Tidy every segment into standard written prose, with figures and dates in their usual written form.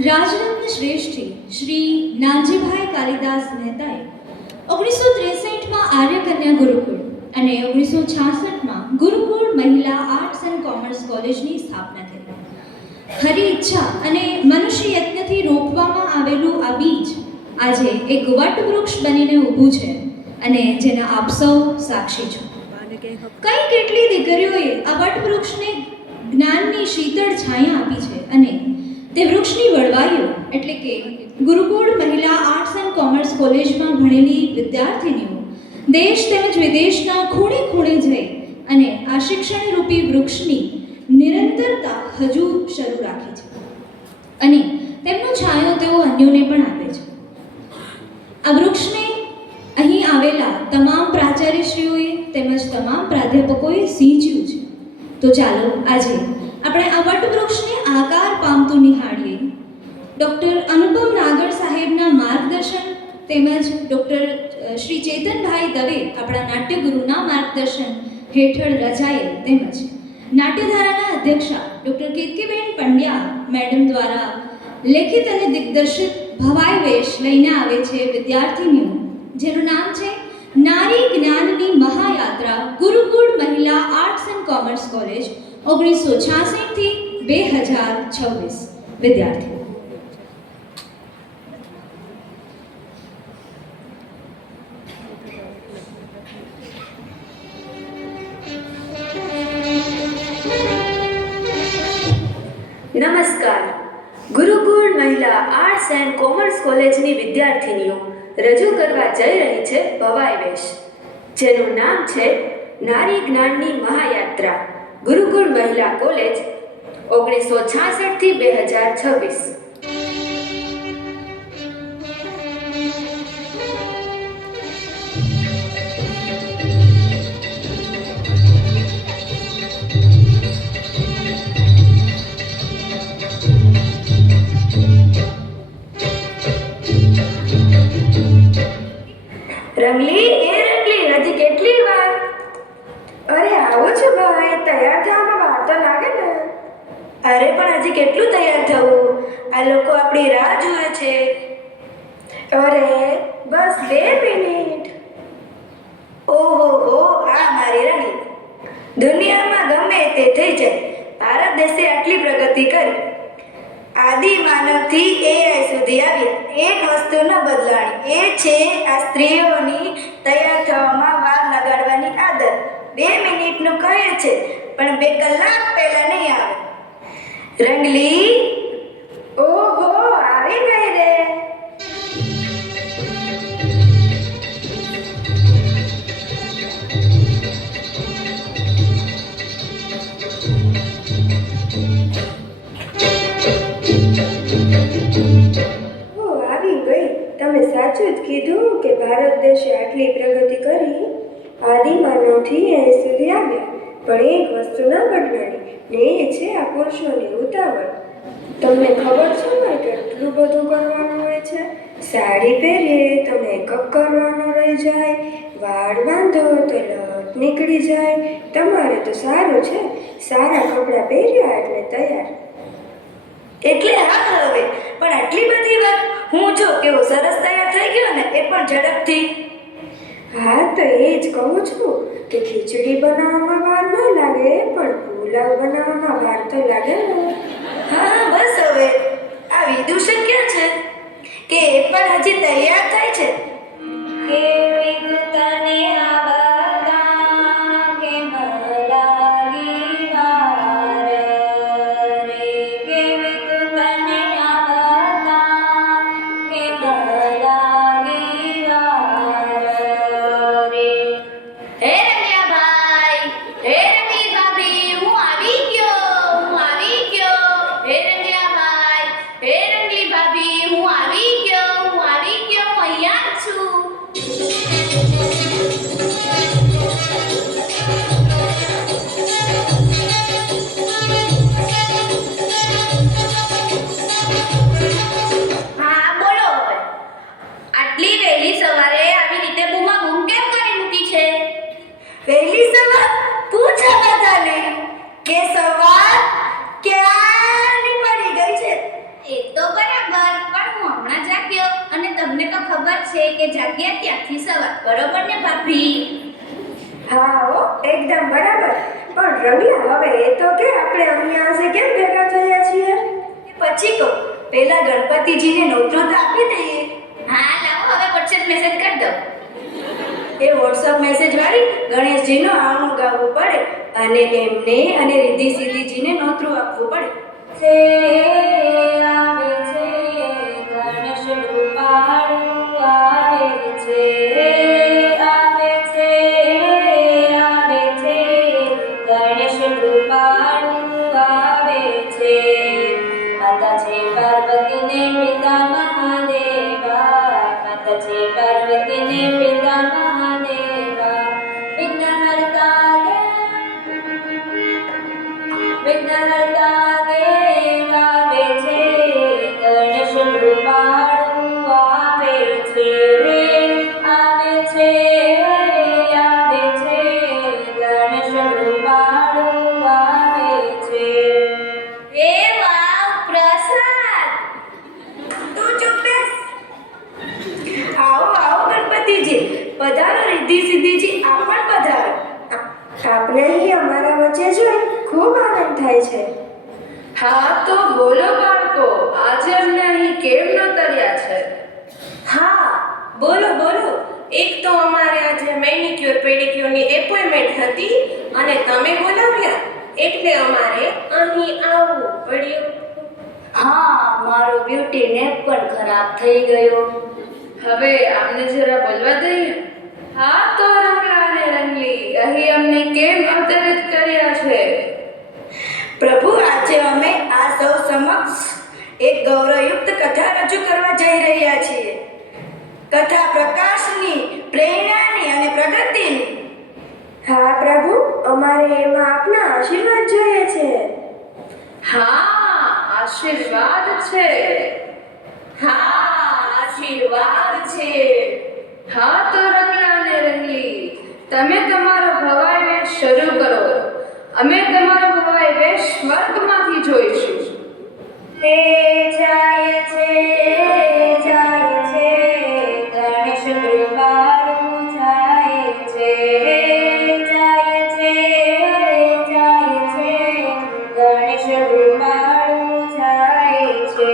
રાજરત્ન શ્રેષ્ઠી શ્રી નાનજીભાઈ કાલિદાસ મહેતાએ 1963માં આર્યકન્યા ગુરુકુળ અને 1966માં ગુરુકુળ મહિલા આર્ટ્સ એન્ડ કોમર્સ કોલેજની સ્થાપના કરી. ખરી ઈચ્છા અને મનુષ્ય યત્નથી રોપવામાં આવેલું આ બીજ આજે એક વટવૃક્ષ બનીને ઊભું છે અને જેના આપ સૌ સાક્ષી છો. કઈ કેટલી દીકરીઓએ આ વટવૃક્ષને જ્ઞાનની શીતળ છાયા આપી છે અને તે વૃક્ષની વડવાઈઓ એટલે કે ગુરુકુળ મહિલા આર્ટ્સ એન્ડ કોમર્સ કોલેજમાં ભણેલી વિદ્યાર્થીનીઓ દેશ તેમજ વિદેશના ખૂણે ખૂણે જઈ અને આ શિક્ષણરૂપી વૃક્ષની નિરંતરતા હજુ શરૂ રાખી છે અને તેમનો છાંયો તેઓ અન્યોને પણ આપે છે. આ વૃક્ષને અહીં આવેલા તમામ પ્રાચાર્યશ્રીઓએ તેમજ તમામ પ્રાધ્યાપકોએ સિંચ્યું છે. તો ચાલો આજે આપણે આ વટવૃક્ષને આકાર પામતું નિહાળીએ. ડૉક્ટર અનુપમ નાગર સાહેબના માર્ગદર્શન તેમજ ડૉક્ટર શ્રી ચેતનભાઈ દવે આપણા નાટ્યગુરુના માર્ગદર્શન હેઠળ રચાયેલ તેમજ નાટ્યધારાના અધ્યક્ષા ડૉક્ટર કીર્તિબેન પંડ્યા મેડમ દ્વારા લેખિત અને દિગ્દર્શિત ભવાઈ વેશ લઈને આવે છે વિદ્યાર્થીનીઓ, જેનું નામ છે નારી જ્ઞાનની મહાયાત્રા ગુરુકુળ મહિલા આર્ટ્સ એન્ડ કોમર્સ કોલેજ 1986 થી 2026. વિદ્યાર્થીઓ નમસ્કાર. ગુરુકુળ મહિલા આર્ટ્સ એન્ડ કોમર્સ કોલેજની વિદ્યાર્થીનીઓ રજૂ કરવા જઈ રહી છે ભવાઈ વેશ, જેનું નામ છે નારી જ્ઞાનની મહાયાત્રા ગુરુકુળ મહિલા કોલેજ 1966 થી 2026. રંગલી, હજી કેટલી વાર? અરે આવું છું ભાઈ, તૈયાર થવામાં વાર તો લાગે ને. અરે પણ હજી કેટલું તૈયાર થવું? આ લોકો આપણી રાહ જુએ છે. અરે બસ 2 મિનિટ. ઓહો, આ મારી રંગલી. દુનિયામાં ગમે તે થઈ જાય, ભારત દેશે આટલી પ્રગતિ કરી. આદિ માનવથી AI સુધી આવ્યા, એક વસ્તુ ન બદલાણી, એ છે આ સ્ત્રીઓની તૈયાર થવામાં વાર લગાડવાની આદત. 2 મિનિટનું કહે છે પણ 2 કલાક પહેલા નહીં આવે. રંગલી, ઓહો, આવી ગઈ રે. આવી ગઈ. તમે સાચું જ કીધું કે ભારત દેશે આટલી પ્રગતિ કરી. આદિમાનવથી અહીં સુધી આવ્યા, પણ એક વસ્તુ ન બદલાણી, ને એ છે આ પુરુષોની ઉતાવળ. તમને ખબર છે ને કેટલું બધું કરવાનું હોય છે? સાડી પહેરીએ તો મેકઅપ કરવાનો રહી જાય, વાળ બાંધો તો લટ નીકળી જાય. તમારે તો સારું છે, સારા કપડાં પહેર્યા એટલે તૈયાર. એટલે હા હવે પણ આટલી બધી વાર? હું જો કેવો સરસ તૈયાર થઈ ગયો ને, એ પણ ઝડપથી. હા તો એ જ કહું છું કે ખીચડી બનાવવામાં વાર ન લાગે, પણ પુલાવ બનાવવામાં વાર તો લાગે ને. હા બસ હવે આ વિદુષક ક્યાં છે કે એ પણ હજી તૈયાર થાય છે? કેવી તને આવતા કેમ લાગી વાર રે, કેવી તને આવતા કેમ લાગી વાર રે. હે રમ્યા ભાઈ, હે રમી ભાભી, હું આવી ગયો. હે રમ્યા ભાઈ, છે કે જાગ્યા ત્યાંથી સવાર, બરોબર ને ભાભી? હા હો, એકદમ બરાબર. પણ રંગલા, હવે એ તો કે આપણે અહીંયા આજે કેમ ભેગા થયા છીએ? પછી કહો, પહેલા ગણપતિજીને નોતરું તો આપી દઈએ. હા લાવો, હવે વોટ્સએપ મેસેજ કરી દો. એ વોટ્સઅપ મેસેજ વાળી ગણેશજીનું આવનું ગાવું પડે અને એમને અને રિદ્ધિ સિદ્ધિજીને નોતરું આપવું પડે. છે આવે છે ગણેશ રૂપાળું આવે છે, આવે છે, આવે છે ગણેશ રૂપાળું આવે છે. માતા છે પાર્વતીને પિતા મહાદેવા, માતા છે પાર્વતીને પિતા મહાદેવા. વિઘ્નહર્તા વિઘ્નહર્તા દેવ આવે છે, ગણેશ રૂપાળું આવે છે, આવે છે, આવે છે ગણેશ રૂપાળું આવે છે. એ વાવ પ્રસાદ! તું ચૂપ બેસ. આવો આવો ગણપતિજી, પધારો. રિદ્ધિ સિદ્ધિજી આપ પણ પધારો. આપને અહીં અમારા વચ્ચે જોઈ ખૂબ આનંદ થાય છે. હા તો બોલો બાળકો, આજે અમને અહીં કેમ નોતર્યા છે? હા બોલો બોલો. એક તો અમારે આજે મેનિક્યોર પેડિક્યોરની એપોઇન્ટમેન્ટ હતી અને તમે બોલાવ્યા એટલે અમારે અહીં આવવું પડ્યું. હા, મારો બ્યુટી નેપ પણ ખરાબ થઈ ગયો. હવે આમને જરા બોલવા દઈએ. હા તો રંગલા અને રંગલી, અહીં અમને કેમ અવતરિત કર્યા છે? પ્રભુ, આજે અમે આ સૌ સમક્ષ એક ગૌરવયુક્ત કથા રજૂ કરવા જઈ રહ્યા છીએ. કથા પ્રકાશની, પ્રેરણાની અને પ્રગતિની. હા પ્રભુ, અમારે એમાં આપના આશીર્વાદ જોઈએ છે. હા, આશીર્વાદ છે. હા આશીર્વાદ છે. હા તો રંગલા અને રંગલી, તમે તમારો ભવાઈ વેશ શરૂ કરો. અમે તમારો ભવાઈ વેશ સ્વર્ગમાંથી જોઈશું. હે જાય છે, જાય છે ગણેશ રૂપાળું જાય છે, જાય છે, જાય છે ગણેશ રૂપાળું જાય છે.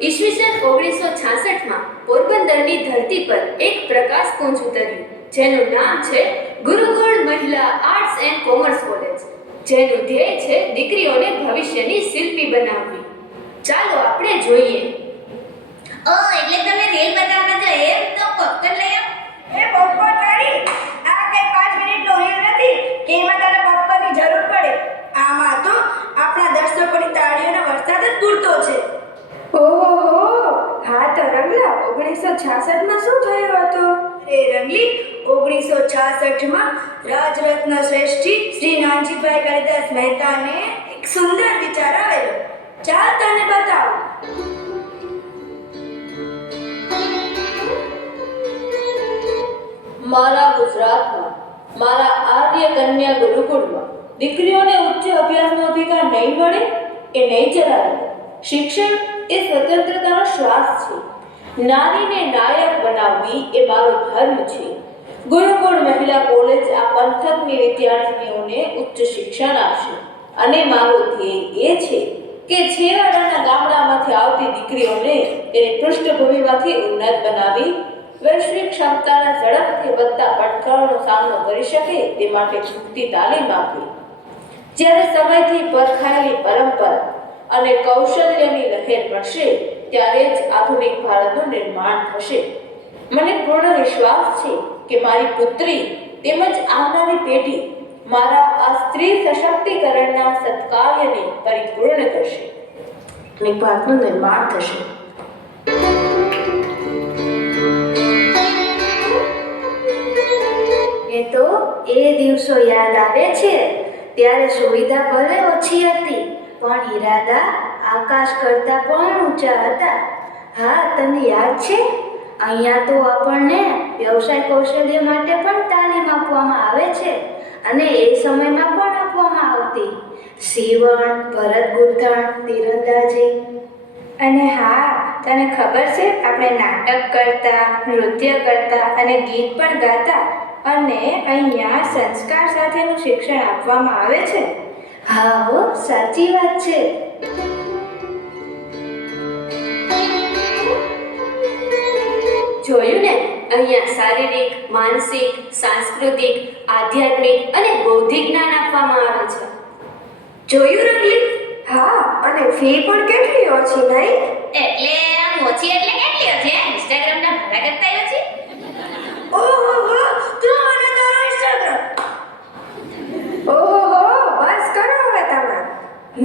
ઈસવીસન 1966માં પોરબંદરની ધરતી પર એક પ્રકાશપુંજ ઉતર્યું જેનું નામ છે ગુરુકુળ મહિલા આર્ટ્સ એન્ડ કોમર્સ કોલેજ, જેનું ધ્યેય છે દીકરીઓને ભવિષ્યની શિલ્પી બનાવવી. ચાલો આપણે જોઈએ. ઓ એટલે તમે રેલ બતાવવા છો એમ? તો પોપકોર્ન લઈ આવો. એ પોપકોર્ન વાળી, આ કઈ 5 મિનિટનો રીલ નથી કે એમાં તારે પોપકોર્નની જરૂર પડે. આમાં તો આપણા દર્શકોની તાળીઓનો વરસાદ જ પૂરતો છે. ઓહો, હા તો રંગલા, 1966માં શું થયું હતું? એ રંગલી, 1966માં રાજરત્ન શ્રેષ્ઠી શ્રી નાનજીભાઈ કાલિદાસ મહેતાને એક સુંદર વિચાર આવેલો. ચાલ તને બતાવું. મારા ગુજરાતમાં, મારા આર્ય કન્યા ગુરુકુળમાં દીકરીઓને ઉચ્ચ અભ્યાસનો અધિકાર નહીં મળે એ નહીં ચલાવે. શિક્ષણ એ સ્વતંત્રતાનો શ્વાસ છે. નારીને નાયક બનાવવી એ મારો ધર્મ છે. ગુરુકુળ મહિલા કોલેજ આ પંથકની વિદ્યાર્થીઓને ઉચ્ચ શિક્ષણ આપશે અને મારો ધ્યેય એ છે કે છેવાડાના ગામડામાંથી આવતી દીકરીઓને તેની પૃષ્ઠભૂમિમાંથી ઉન્નત બનાવી વૈશ્વિક ક્ષમતાના ઝડપથી વધતા પડકારોનો સામનો કરી શકે તે માટે પૂરતી તાલીમ આપવી. જ્યારે સમયથી પરખાયેલી પરંપરા અને કૌશલ્યની લહેર પડશે ત્યારે જ આધુનિક ભારતનું નિર્માણ થશે. મને પૂર્ણ વિશ્વાસ છે કે મારી પુત્રી તેમજ આવનારી પેઢી મારા આ સ્ત્રી સશક્તિકરણના સત્કાર્યને પરિપૂર્ણ કરશે અને ભારતનું નિર્માણ થશે. એ તો એ દિવસો યાદ આવે છે. ત્યારે સુવિધા ભલે ઓછી હતી પણ ઈરાદા આકાશ કરતા પણ ઊંચા હતા. હા, તને યાદ છે? અહીંયા તો આપણને વ્યવસાય કૌશલ્ય માટે પણ તાલીમ આપવામાં આવે છે અને એ સમયમાં પણ આપવામાં આવતી. સીવણ, ભરત ગૂંથણ, તીરંદાજી. અને હા, તને ખબર છે આપણે નાટક કરતા, નૃત્ય કરતા અને ગીત પણ ગાતા અને અહીંયા સંસ્કાર સાથેનું શિક્ષણ આપવામાં આવે છે. હા હો, સાચી વાત છે. જોયું ને, અહીંયા શારીરિક, માનસિક, સાંસ્કૃતિક, આધ્યાત્મિક અને બૌદ્ધિક જ્ઞાન આપવામાં આવે છે. જોયું રંગલી? હા, અને ફી પણ કેટલી ઓછી નહીં? એટલે આમ ઓછી એટલે કેટલી છે? ઇન્સ્ટાગ્રામના ભાડા કરતા ઓછી? ઓહો, તું મને તારો ઇન્સ્ટાગ્રામ. ઓહો, બસ કરો હવે તમે.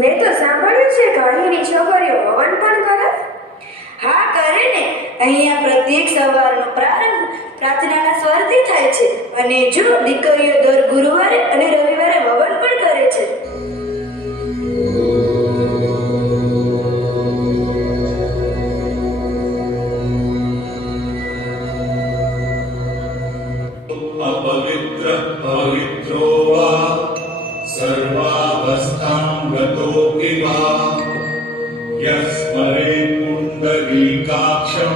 મેં તો સાંભળ્યું છે કે અહીંની છોકરીઓ હવન પણ કરે. હા, કરે ને. અહીંયા પ્રત્યેક સવારનો પ્રારંભ પ્રાર્થનાના સ્વરથી થાય છે અને જો દીકરીઓ દર ગુરુવારે અને રવિવારે હવન પણ કરે છે. अपवित्र पवित्रो वा सर्वावस्थां गतोऽपि वा यस्मरे पुण्डरीकाक्षं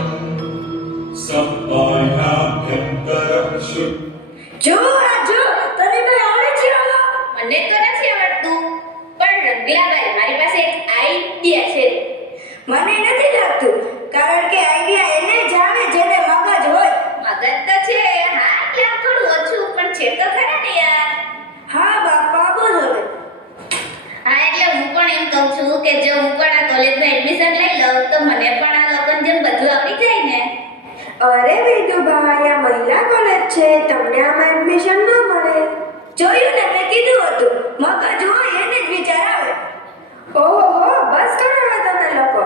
सब्बाह्याभ्यन्तरं शुद्ध. જો તને કઈ આવડે છે આવો? મને તો નથી આવડતું, પણ રંગલાભાઈ મારી પાસે એક આઈડિયા છે. મને નથી લાગતું, કારણ કે આઈડિયા એને જ આવે જેને મગજ હોય. મગજ તો છે, હા, એટલે આમ થોડું ઓછું, પણ છે તો ખરા ને યાર. હા બાપા, બોલ હવે. હા, એટલે હું પણ એમ કહું છું કે જો હું પણ આ કોલેજમાં એડમિશન લઈ લઉં તો મને પણ આ લોકોને જેમ બધું આવડી જાય ને. અરે વિદુભાઈ, આ મહિલા કોલેજ છે, તમને આમાં એડમિશન ન મળે. જોયું ને, મેં કીધું હતું, મગજ હોય એને જ વિચાર આવે. ઓહો, બસ કરો હવે તમે લોકો.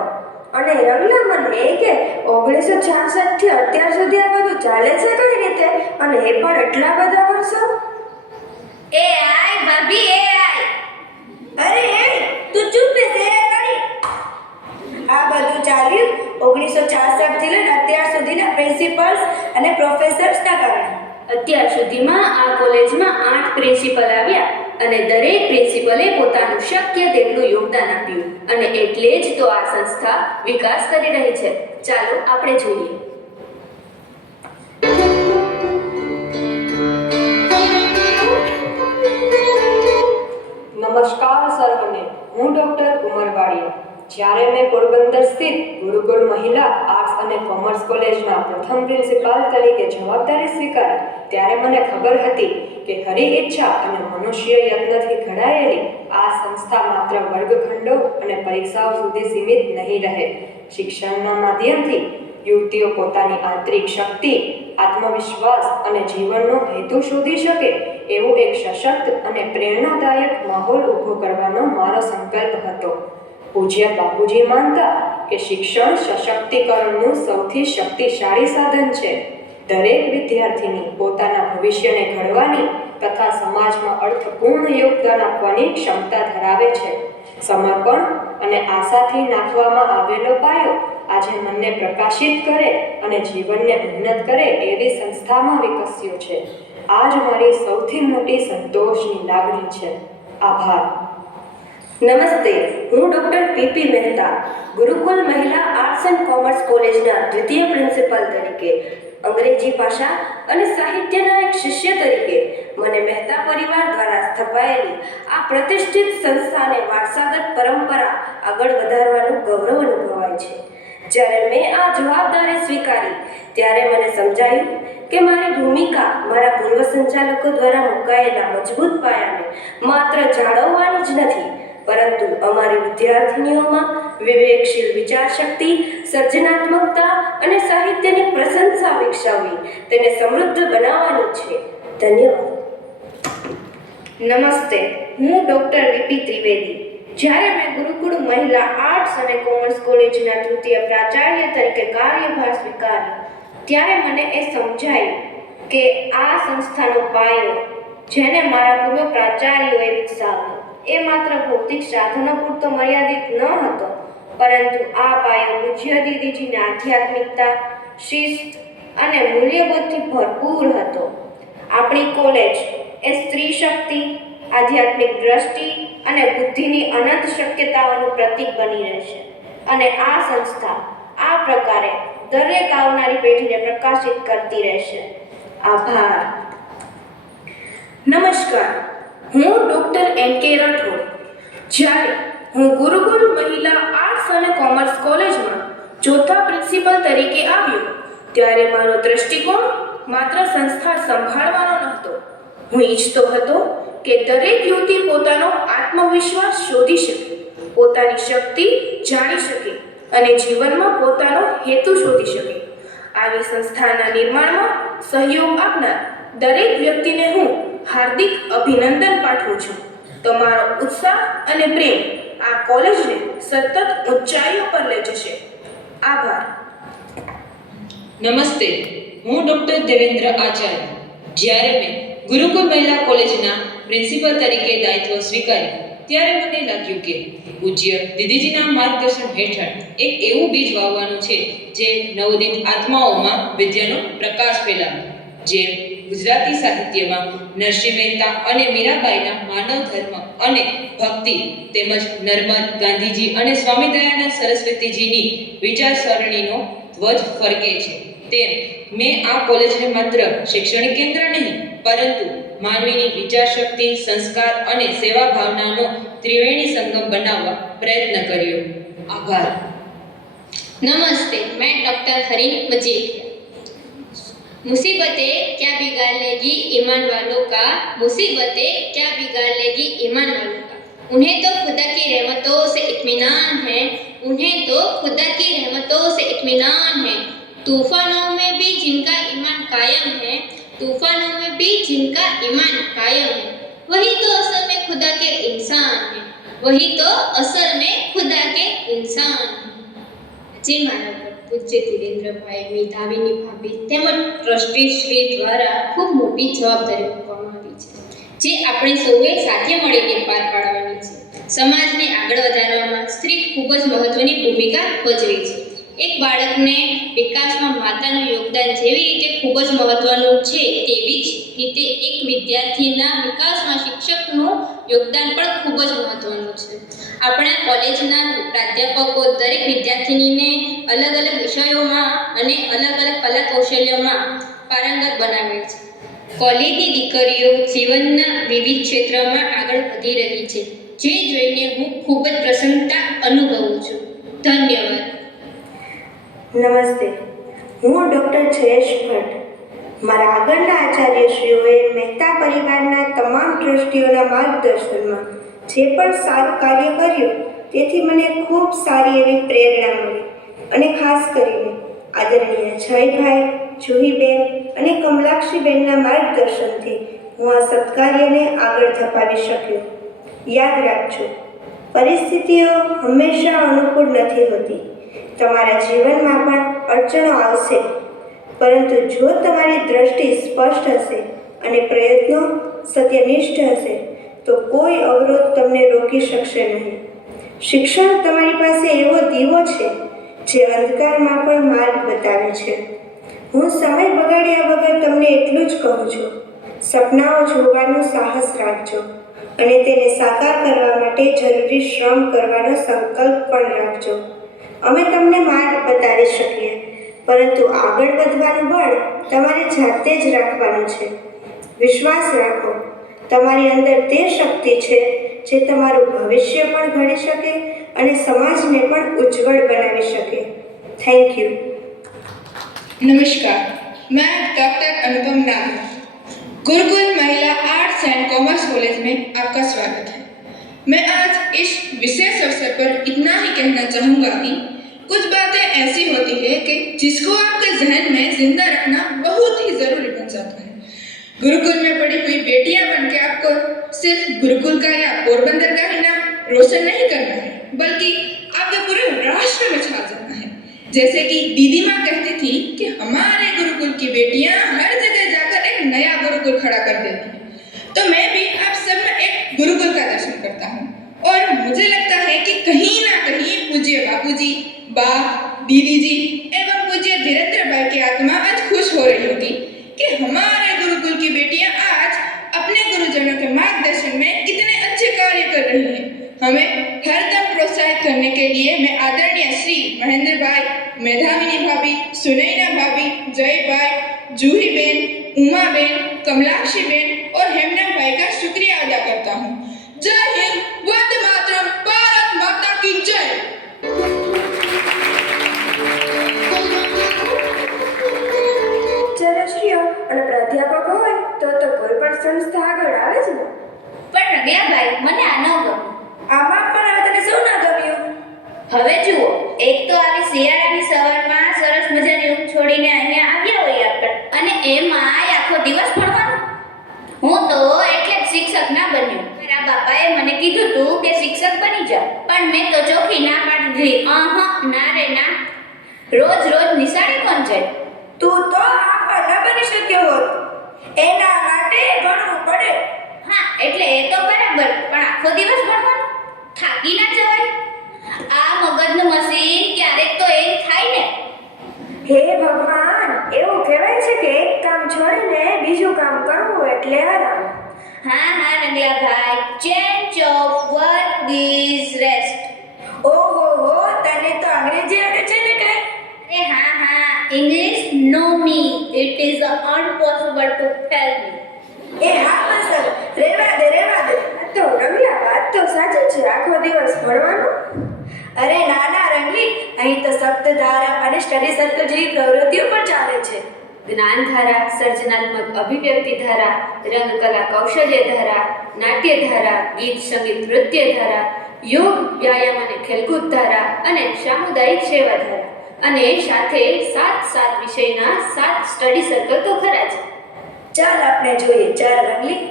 અને રંગલા, મને એ કે 1966 થી અત્યાર સુધી આ બધું ચાલે છે કઈ રીતે, અને એ પણ એટલા બધા વર્ષો? એ આય ભાભી, એ આય. અરે એ તું ચૂપ બેસ, એ કરી. આ બધું ચાલ્યું 1966 થી લઈને અત્યાર સુધીના પ્રિન્સિપલ્સ અને પ્રોફેસર્સના કારણે. અત્યાર સુધીમાં આ કોલેજમાં 8 પ્રિન્સિપલ આવ્યા અને દરેક પ્રિન્સિપલે પોતાનું શક્ય તેટલું યોગદાન આપ્યું અને એટલે જ તો આ સંસ્થા વિકાસ કરી રહી છે. ચાલો આપણે જોઈએ. નમસ્કાર સર્વને. હું ડોક્ટર ઉમરવાડિયા. જ્યારે મેં પોરબંદર સ્થિત ગુરુકુળ મહિલા આર્ટ્સ અને કોમર્સ કોલેજના પ્રથમ પ્રિન્સિપાલ તરીકે જવાબદારી સ્વીકારી ત્યારે મને ખબર હતી કે હરિ ઈચ્છા અને મનુષ્ય યત્નથી ઘડાયેલી આ સંસ્થા માત્ર વર્ગખંડો અને પરીક્ષાઓ સુધી સીમિત નહીં રહે. શિક્ષણના માધ્યમથી યુવતીઓ પોતાની આંતરિક શક્તિ, આત્મવિશ્વાસ અને જીવનનો હેતુ શોધી શકે એવું એક સશક્ત અને પ્રેરણાદાયક માહોલ ઊભો કરવાનો મારો સંકલ્પ હતો. પૂજ્ય બાપુજી માનતા કે શિક્ષણ સશક્તિકરણનું સૌથી શક્તિશાળી સાધન છે. દરેક વિદ્યાર્થીની પોતાના ભવિષ્યને ઘડવાની તથા સમાજમાં અર્થપૂર્ણ યોગદાન આપવાની ક્ષમતા ધરાવે છે. સમર્પણ અને આશાથી નાખવામાં આવેલો પાયો આજે મનને પ્રકાશિત કરે અને જીવનને ઉન્નત કરે એવી સંસ્થામાં વિકસ્યો છે. આ જ મારી સૌથી મોટી સંતોષની લાગણી છે. આભાર. નમસ્તે, હું ડૉક્ટર પીપી મહેતા, ગુરુકુલ મહિલા આર્ટ્સ એન્ડ કોમર્સ કોલેજના દ્વિતીય પ્રિન્સિપલ તરીકે અંગ્રેજી ભાષા અને સાહિત્યના એક શિષ્ય તરીકે મને મહેતા પરિવાર દ્વારા સ્થપાયેલી આ પ્રતિષ્ઠિત સંસ્થાને વારસાગત પરંપરા આગળ વધારવાનું ગૌરવ અનુભવાય છે. જ્યારે મેં આ જવાબદારી સ્વીકારી ત્યારે મને સમજાયું કે મારી ભૂમિકા મારા પૂર્વ સંચાલકો દ્વારા મુકાયેલા મજબૂત પાયાને માત્ર જાળવવાની જ નથી, પરંતુ અમારી વિદ્યાર્થીનીઓમાં વિવેકશીલ વિચારશક્તિ, સર્જનાત્મકતા અને સાહિત્યની પ્રશંસા વિકસાવી તેને સમૃદ્ધ બનાવવાની છે. ધન્યવાદ. નમસ્તે, હું ડૉક્ટર વીપી ત્રિવેદી. જ્યારે મેં ગુરુકુળ મહિલા આર્ટ્સ અને કોમર્સ કોલેજના તૃતીય પ્રાચાર્ય તરીકે કાર્યભાર સ્વીકાર્યો ત્યારે મને એ સમજાયું કે આ સંસ્થાનો પાયો, જેને મારા પૂર્વ પ્રાચાર્યોએ વિકસાવ્યો, એ માત્ર ભૌતિક સાધનો પૂરતો મર્યાદિત ન હતો, પરંતુ આ પાયો પૂજ્ય દીદીજીની આધ્યાત્મિકતા, શિસ્ત અને મૂલ્યબોધથી ભરપૂર હતો. આપણી કોલેજ એ સ્ત્રી શક્તિ, આધ્યાત્મિક દ્રષ્ટિ અને બુદ્ધિની અનંત શક્યતાઓનું પ્રતીક બની રહેશે અને આ સંસ્થા આ પ્રકારે દરેક આવનારી પેઢીને પ્રકાશિત કરતી રહેશે. આભાર. નમસ્કાર, હું ડૉક્ટર એન.કે. રાઠોડ. જ્યારે હું ગુરુકુલ મહિલા આર્ટ્સ અને કોમર્સ કોલેજમાં ચોથા પ્રિન્સિપલ તરીકે આવ્યો ત્યારે મારો દૃષ્ટિકોણ માત્ર સંસ્થા સંભાળવાનો નહોતો. હું ઈચ્છતો હતો કે દરેક યુવતી પોતાનો આત્મવિશ્વાસ શોધી શકે, પોતાની શક્તિ જાણી શકે અને જીવનમાં પોતાનો હેતુ શોધી શકે. આવી સંસ્થાના નિર્માણમાં સહયોગ આપનાર દરેક વ્યક્તિને હું હાર્દિક અભિનંદન પાઠવું છું. તમારો ઉત્સાહ અને પ્રેમ આ કોલેજને સતત ઊંચાઈઓ પર લઈ જશે. આભાર. નમસ્તે, હું ડૉક્ટર દેવેન્દ્ર આચાર્ય. જ્યારે મેં ગુરુકુલ મહિલા કોલેજના પ્રિન્સિપલ તરીકે દાયિત્વ સ્વીકાર્યું ત્યારે મને લાગ્યું કે પૂજ્ય દીદીજીના માર્ગદર્શન હેઠળ એક એવું બીજ વાવવાનું છે જે નવોદિત આત્માઓમાં વિદ્યાનો પ્રકાશ ફેલાવે. જે ગુજરાતી સાહિત્યમાં નરસિંહ મહેતા અને મીરાબાઈના માનવ ધર્મ અને ભક્તિ તેમજ નર્મદ ગાંધીજી અને સ્વામી દયાનંદ સરસ્વતીજીની વિચારસરણીનો ધ્વજ ફરકે છે તેમ મેં આ કોલેજને માત્ર શૈક્ષણિક કેન્દ્ર નહીં પરંતુ માનવીની વિચારશક્તિ, સંસ્કાર અને સેવા ભાવનાનો ત્રિવેણી સંગમ બનાવવા પ્રયત્ન કર્યો. આભાર. नमस्ते, मैं डॉक्टर हरीन मजीद. मुसीबतें क्या बिगाड़ लेगी ईमान वालों का, मुसीबतें क्या बिगाड़ लेगी ईमान वालों का. उन्हें तो खुदा की रहमतों से इत्मीनान है, उन्हें तो खुदा की रहमतों से इत्मीनान है. तूफानों में भी जिनका ईमान कायम है, तूफानों में भी जिनका ईमान कायम है, वही तो असल में खुदा के इंसान है, वही तो असल में खुदा के इंसान है. જે મારા પર પૂજ્ય ધીરેન્દ્રભાઈ, મેધાવીની ભાભી તેમજ ટ્રસ્ટી શ્રી દ્વારા ખૂબ મોટી જવાબદારી મૂકવામાં આવી છે જે આપણે સૌએ સાથે મળીને પાર પાડવાની છે. સમાજને આગળ વધારવામાં સ્ત્રી ખૂબ જ મહત્વની ભૂમિકા ભજવે છે. એક બાળકને વિકાસમાં માતાનું યોગદાન જેવી રીતે ખૂબ જ મહત્વનું છે તેવી જ રીતે એક વિદ્યાર્થીના વિકાસમાં શિક્ષકનું યોગદાન પણ ખૂબ જ મહત્વનું છે. આપણા કોલેજના પ્રાધ્યાપકો દરેક વિદ્યાર્થીનીને અલગ અલગ વિષયોમાં અને અલગ અલગ કલા કૌશલ્યોમાં પારંગત બનાવે છે. કોલેજની દીકરીઓ જીવનના વિવિધ ક્ષેત્રમાં આગળ વધી રહી છે જે જોઈને હું ખૂબ જ પ્રસન્નતા અનુભવું છું. ધન્યવાદ. નમસ્તે, હું ડૉક્ટર જયેશ ભટ્ટ. મારા આગળના આચાર્યશ્રીઓએ મહેતા પરિવારના તમામ ટ્રસ્ટીઓના માર્ગદર્શનમાં જે પણ સારું કાર્ય કર્યું તેથી મને ખૂબ સારી એવી પ્રેરણા મળી અને ખાસ કરીને આદરણીય જયભાઈ, જુહીબેન અને કમલાક્ષીબેનના માર્ગદર્શનથી હું આ સત્કાર્યને આગળ ધપાવી શક્યો. યાદ રાખજો, પરિસ્થિતિઓ હંમેશા અનુકૂળ નથી હોતી. તમારા જીવનમાં પણ અડચણો આવશે, પરંતુ જો તમારી દ્રષ્ટિ સ્પષ્ટ હશે અને પ્રયત્નો સત્યનિષ્ઠ હશે તો કોઈ અવરોધ તમને રોકી શકશે નહીં. શિક્ષણ તમારી પાસે એવો દીવો છે જે અંધકારમાં પણ માર્ગ બતાવે છે. હું સમય બગાડ્યા વગર તમને એટલું જ કહું છું, સપનાઓ જોવાનો સાહસ રાખજો અને તેને સાકાર કરવા માટે જરૂરી શ્રમ કરવાનો સંકલ્પ પણ રાખજો. અમે તમને માર્ગ બતાવી શકીએ, પરંતુ આગળ વધવાનું બળ તમારે જાતે જ રાખવાનું છે. વિશ્વાસ રાખો, તમારી અંદર તે શક્તિ છે જે તમારું ભવિષ્ય પણ ઘડી શકે અને સમાજને પણ ઉજ્જવળ બનાવી શકે. Thank you. नमस्कार, मैं डॉक्टर अनुपम नागर. गुरुकुल महिला आर्ट्स एंड कॉमर्स कॉलेज में आपका स्वागत है. मैं आज इस विशेष अवसर पर इतना ही कहना चाहूँगा कि कुछ बातें ऐसी होती है कि जिसको आपके जहन में जिंदा रखना बहुत ही ज़रूरी बन जाता है. गुरुकुल में पढ़ी हुई बेटियां बन के आपको सिर्फ गुरुकुल का या पोरबंदर का ही नाम रोशन नहीं करना है, बल्कि आपके पूरे राष्ट्र में छा जाना है. जैसे कि दीदी माँ कहती थी कि हमारे गुरुकुल की बेटियां हर जगह जाकर एक नया गुरुकुल खड़ा कर देती हैं. तो मैं भी आप सब में एक गुरुकुल का दर्शन करता हूँ और मुझे लगता है कि कहीं ना कहीं पूज्य बापूजी, बा, दीदी जी एवं पूज्य धीरेन्द्र भाई की आत्मा आज खुश हो रही होगी कि हमारे गुरुकुल की बेटियां आज अपने गुरुजनों के मार्गदर्शन में कितने अच्छे कार्य कर रही हैं. हमें हरदम प्रोत्साहित करने के लिए मैं आदरणीय श्री महेंद्र भाई, મેધાવિની ભાભી, સુનૈના ભાभी, जयभाई, जूहीबेन, उमाबेन, कमलाक्षीबेन और हेमना भाई का शुक्रिया अदा करता हूँ। जय हिंद, वंदे मातरम, भारत माता की जय। ચરશ્રીઓ અને પ્રાધ્યાપકો હોય તો કોઈ પણ સંસ્થા આગળ આવે જ ને. પણ રમ્યાભાઈ મને આ ન ગમ્યું. આમાં પણ હવે તને શું ના ગમ્યું? હવે જુઓ, એક તો આવી શિયાળાની સવારમાં સરસ મજાની ઊંઘ છોડીને અહીંયા આવ્યા હોય આપણે, અને એમાંય આખો દિવસ ભણવાનું. હું તો એટલે જ શિક્ષક ના બન્યો. મારા બાપાએ મને કીધું તું કે શિક્ષક બની જા, પણ મેં તો ચોખ્ખી ના પાડી દીધી. ના રે ના, રોજ રોજ નિશાળે કોણ જાય? તું તો આ પણ ન બની શક્યો હોત. એના માટે ભણવું પડે. હા એટલે એ તો બરાબર, પણ આખો દિવસ ભણવાનું થાકી ના જવાય? આ મગજનું મશીન ક્યારેક તો એમ થાય ને. હે ભગવાન, એવું કહેવાય છે કે એક કામ છોડીને બીજું કામ કરવું એટલે આરામ. હા Ranglabhai, change of work is rest. ઓહો હો, તને તો અંગ્રેજી આવડે છે ને કઈ? અરે હા, English know me. It is impossible to tell me. એ હા મસલ, રેવા દે. આ તો રંગલા, વાત તો સાચી છે, આખો દિવસ ભણવાનું. અરે ના રંગલી, અહીં તો સપ્તધારા અને સ્ટડી સર્કલ જેવી પ્રવૃત્તિઓ પણ ચાલે છે. જ્ઞાનધારા, સર્જનાત્મક અભિવ્યક્તિ ધારા, રંગકલા કૌશલ્ય ધારા, નાટ્ય ધારા, ગીત સંગીત નૃત્ય ધારા, યોગ વ્યાયામ અને ખેલકૂદ ધારા અને સામુદાયિક સેવા ધારા, અને સાથે 7 વિષયના 7 સ્ટડી સર્કલ તો ખરા જ. ચાલ આપણે જોઈએ. ચાલ રંગલી.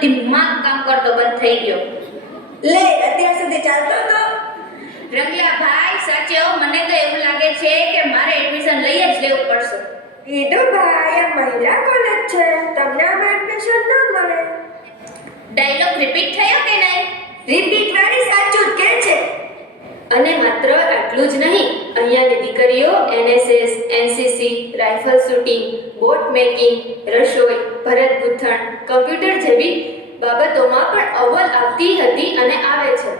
દિમાગ કામ કરતો બંધ થઈ ગયો. લે, અત્યાર સુધી ચાલતો તો. રંગલાભાઈ સાચો, મને તો એવું લાગે છે કે મારે એડમિશન લઈ જ લેવું પડશે. ભાઈ, આ મહિલા કોલેજ છે, તમને આમાં એડમિશન ન મળે. ડાયલોગ રિપીટ થયો કે નહીં? રિપીટ વાળી સાચું જ કે છે. અને માત્ર આટલું જ નહીં, અહીંયાની દીકરીઓ NSS, NCC, rifle shooting, boat making, રસોઈ, ભરત ગૂંથણ, કમ્પ્યુટર જેવી બાબતોમાં પણ અવ્વલ આવતી હતી અને આવે છે.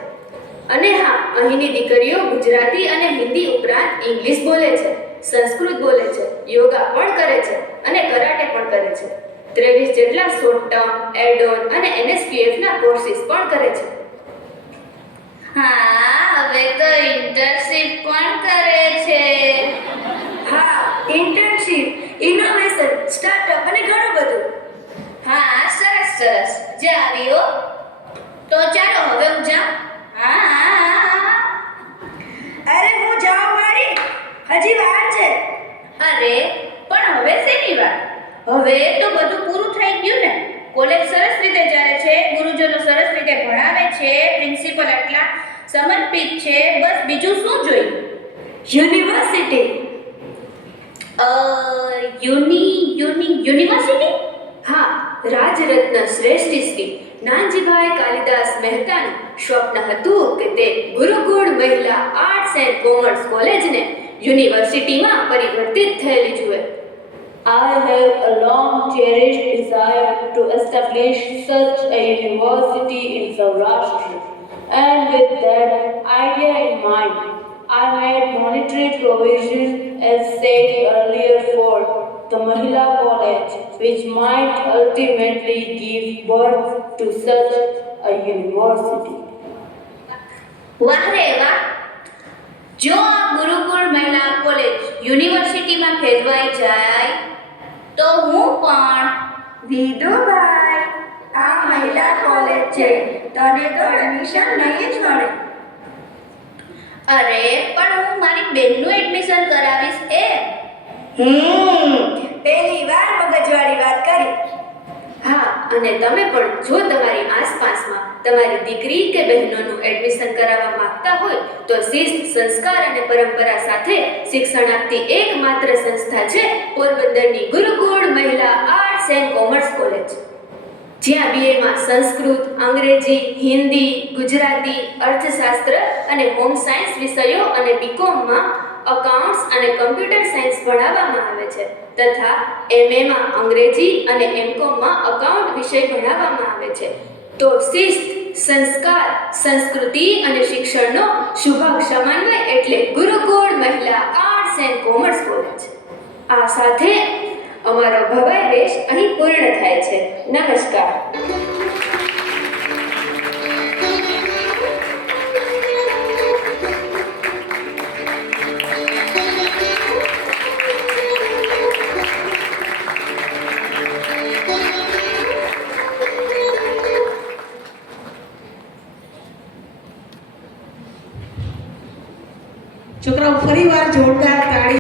અને હા, અહીંની દીકરીઓ ગુજરાતી અને હિન્દી ઉપરાંત ઇંગ્લિશ બોલે છે, સંસ્કૃત બોલે છે, યોગા પણ કરે છે અને કરાટે પણ કરે છે. 23 જેટલા શોર્ટ ટર્મ, એડ-ઓન અને NSQF ના કોર્સિસ પણ કરે છે. હા, હવે તો ઇન્ટર્નશિપ પણ કરે છે. હા, ઇન્ટર્નશિપ, ઇનોવેશન, સ્ટાર્ટઅપ અને ઘણું બધું. હા, સરસ. જે આવ્યો તો ચાલો હવે હું જાઉં. હા. અરે હું જાઉં વાળી, હજી વાર છે. અરે પણ હવે શેની વાત? હવે તો બધું પૂરું થઈ ગયું ને. કોલેજ સરસ રીતે ચાલે છે, ગુરુજનો સરસ રીતે ભણાવે છે, પ્રિન્સિપલ આટલા સમર્પિત છે, બસ બીજું શું જોઈએ? યુનિવર્સિટી. યુનિવર્સિટી? હા, રાજરત્ન શ્રેષ્ઠ શ્રી નાનજીભાઈ કાલિદાસ મહેતાનું સ્વપ્ન હતું કે તે ગુરુકુળ મહિલા આર્ટ્સ એન્ડ કોમર્સ કોલેજને યુનિવર્સિટીમાં પરિવર્તિત થયેલી જુએ. I have a long cherished desire to establish such a university in Saurashtra, and with that idea in mind, I made monetary provision as said earlier for the Mahila College, which might ultimately give birth to such a university. વાહ રે વાહ! જો આ ગુરુકુળ મહિલા college યુનિવર્સિટીમાં ફેરવાઈ જાય તો હું પણ વિધુભાઈ, આ મહિલા કોલેજ છે, તને તો એડમિશન નહીં જ મળે. અરે પણ હું મારી બેનનું એડમિશન કરાવીશ એ. પહેલી વાર મગજવાળી વાત કરી. હા, અને તમે પણ જો તમારી આસપાસમાં તમારી દીકરી કે બહેનોનું એડમિશન કરાવવા માંગતા હોય તો શિસ્ત, સંસ્કાર અને પરંપરા સાથે શિક્ષણ આપતી એકમાત્ર સંસ્થા છે પોરબંદરની ગુરુકુળ મહિલા આર્ટ્સ એન્ડ કોમર્સ કોલેજ, જ્યાં બીએમાં સંસ્કૃત, અંગ્રેજી, હિન્દી, ગુજરાતી, અર્થશાસ્ત્ર અને હોમ સાયન્સ વિષયો અને બીકોમમાં અકાઉન્ટ્સ અને કમ્પ્યુટર સાયન્સ ભણાવવામાં આવે છે તથા એમએમાં અંગ્રેજી અને એમકોમમાં અકાઉન્ટ વિષય ભણાવવામાં આવે છે. તો શિસ્ત, સંસ્કાર, સંસ્કૃતિ અને શિક્ષણનો શુભાગ સમન્વય એટલે ગુરુકુળ મહિલા આર્ટ્સ એન્ડ કોમર્સ કોલેજ. આ સાથે અમારો ભવાઈ વેશ અહીં પૂર્ણ થાય છે. નમસ્કાર. છોકરાઓ ફરીવાર જોરદાર તાળી